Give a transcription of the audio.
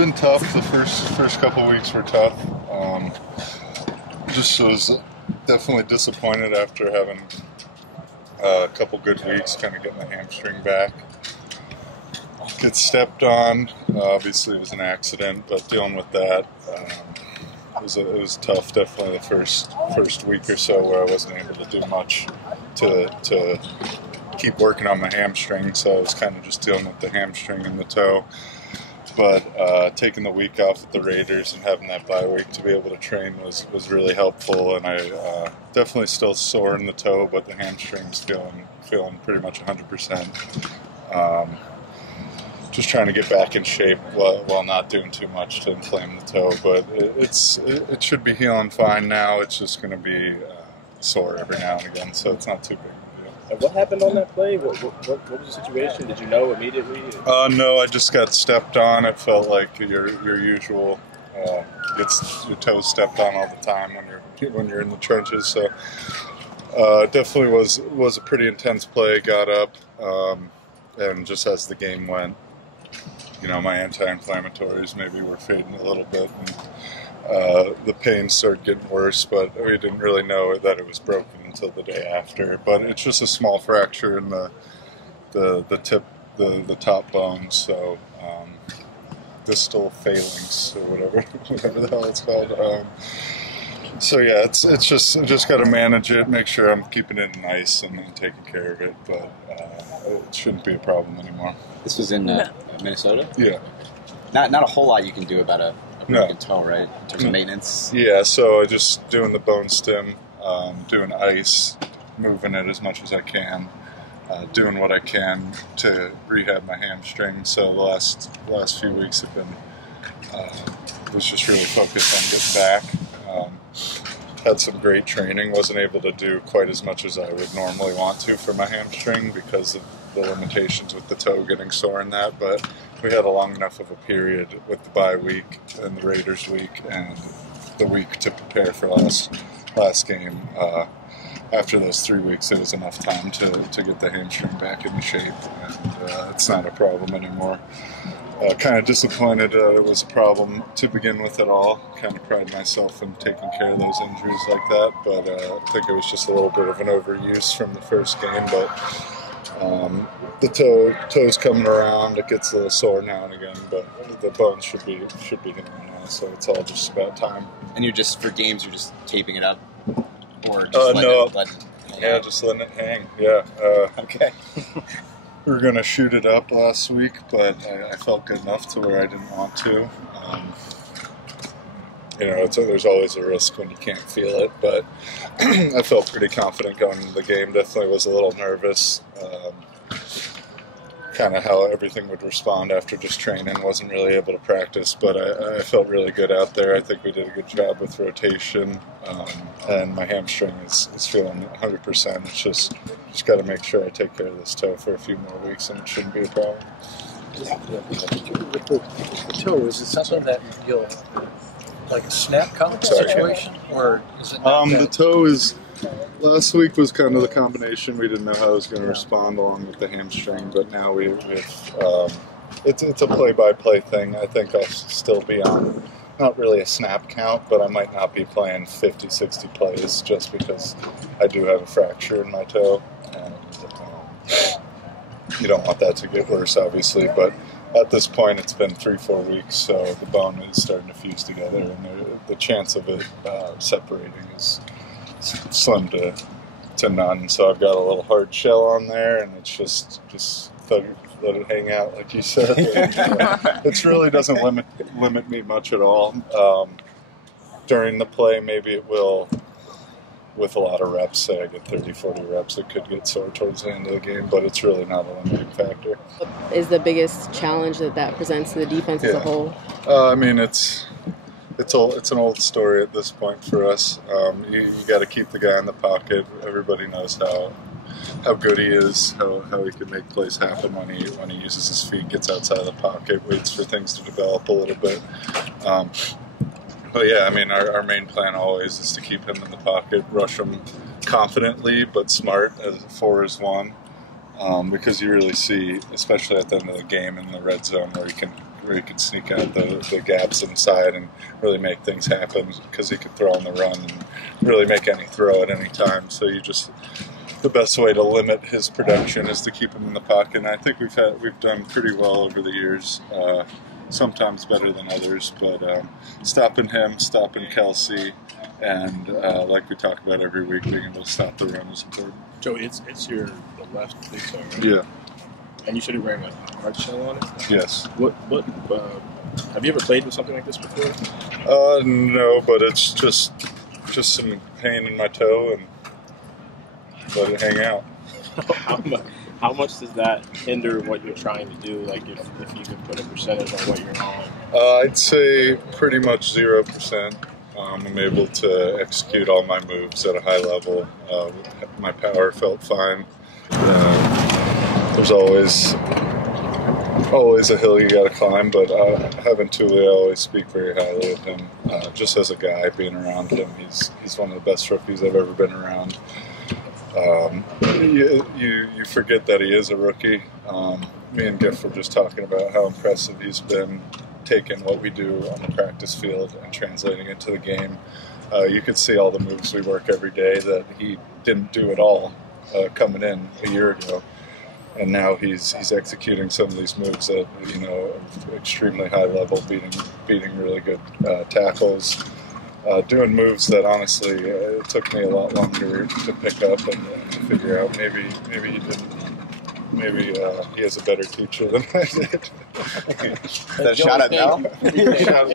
been tough. The first couple weeks were tough. Just was definitely disappointed after having a couple good weeks, kind of getting the hamstring back. Get stepped on. Obviously, it was an accident, but dealing with that, it was tough. Definitely the first week or so where I wasn't able to do much to keep working on my hamstring, so I was kind of just dealing with the hamstring and the toe. But taking the week off with the Raiders and having that bye week to be able to train was really helpful, and I definitely still sore in the toe, but the hamstring's feeling pretty much 100%. Just trying to get back in shape while not doing too much to inflame the toe, but it should be healing fine now. It's just going to be sore every now and again, so it's not too big. And what happened on that play? What was the situation? Did you know immediately? No, I just got stepped on. It felt like your usual gets your toes stepped on all the time when you're in the trenches. So definitely was a pretty intense play. Got up, and just as the game went, my anti-inflammatories maybe were fading a little bit, and the pain started getting worse. But we didn't really know that it was broken until the day after. But it's just a small fracture in the tip, the top bone. So distal phalanx or whatever the hell it's called. So yeah, it's just got to manage it, make sure I'm keeping it nice and taking care of it. But it shouldn't be a problem anymore. This was in Minnesota? Yeah. Not a whole lot you can do about a broken toe, right? In terms of maintenance? Yeah, so just doing the bone stim, doing ice, moving it as much as I can, doing what I can to rehab my hamstring. So the last few weeks have been was just really focused on getting back. Had some great training. Wasn't able to do quite as much as I would normally want to for my hamstring because of the limitations with the toe getting sore and that, but we had a long enough of a period with the bye week and the Raiders week and the week to prepare for last game. After those 3 weeks, it was enough time to get the hamstring back in shape, and it's not a problem anymore. Kind of disappointed it was a problem to begin with at all. Kind of pride myself in taking care of those injuries like that, but I think it was just a little bit of an overuse from the first game. But the toe's coming around. It gets a little sore now and again, but the bones should be healing now. So it's all just about time. And for games, you're just taping it up, or just just letting it hang. Yeah. Okay. We were going to shoot it up last week, but I felt good enough to where I didn't want to. There's always a risk when you can't feel it, but I felt pretty confident going into the game. Definitely was a little nervous, kind of how everything would respond after just training. Wasn't really able to practice, but I felt really good out there. I think we did a good job with rotation, and my hamstring is feeling 100%. It's just got to make sure I take care of this toe for a few more weeks, and it shouldn't be a problem. With the toe, is it something that you'll, like a snap count situation, or is it not the toe is, last week was kind of the combination. We didn't know how it was going to respond along with the hamstring, but now it's a play-by-play thing. I think I'll still be on, not really a snap count, but I might not be playing 50, 60 plays just because I do have a fracture in my toe, and you don't want that to get worse, obviously, but at this point, it's been 3-4 weeks, so the bone is starting to fuse together, and the chance of it separating is slim to none. So I've got a little hard shell on there, and it's just let it hang out, like you said. It really doesn't limit me much at all. During the play, maybe it will. With a lot of reps, say I get 30, 40 reps, it could get sore towards the end of the game, but it's really not a limiting factor. Is the biggest challenge that presents to the defense as a whole? It's an old story at this point for us. You got to keep the guy in the pocket. Everybody knows how good he is, how he can make plays happen when he uses his feet, gets outside of the pocket, waits for things to develop a little bit. But yeah, our main plan always is to keep him in the pocket, rush him confidently but smart as 4-1, because you really see, especially at the end of the game in the red zone, where where he could sneak out the gaps inside and really make things happen because he could throw on the run and really make any throw at any time. So the best way to limit his production is to keep him in the pocket. And I think we've done pretty well over the years. Sometimes better than others, but stopping him, stopping Kelsey, and like we talk about every week, being able to stop the run is important. Joey, it's the left big toe, right? Yeah. And you said you're wearing like a hard shell on it. Yes. What have you ever played with something like this before? No, but it's just some pain in my toe and let it hang out. How much does that hinder what you're trying to do? Like if you could put a percentage on what you're on? I'd say pretty much 0%. I'm able to execute all my moves at a high level. My power felt fine. There's always a hill you got to climb, but having Tuli, I always speak very highly of him. Just as a guy, being around him, he's one of the best rookies I've ever been around. You forget that he is a rookie. Me and Giff were just talking about how impressive he's been taking what we do on the practice field and translating it to the game. You could see all the moves we work every day that he didn't do at all coming in a year ago. And now he's executing some of these moves at extremely high level, beating really good tackles, doing moves that honestly it took me a lot longer to pick up and to figure out. Maybe he didn't. Maybe he has a better teacher than I did. That shot at Mel?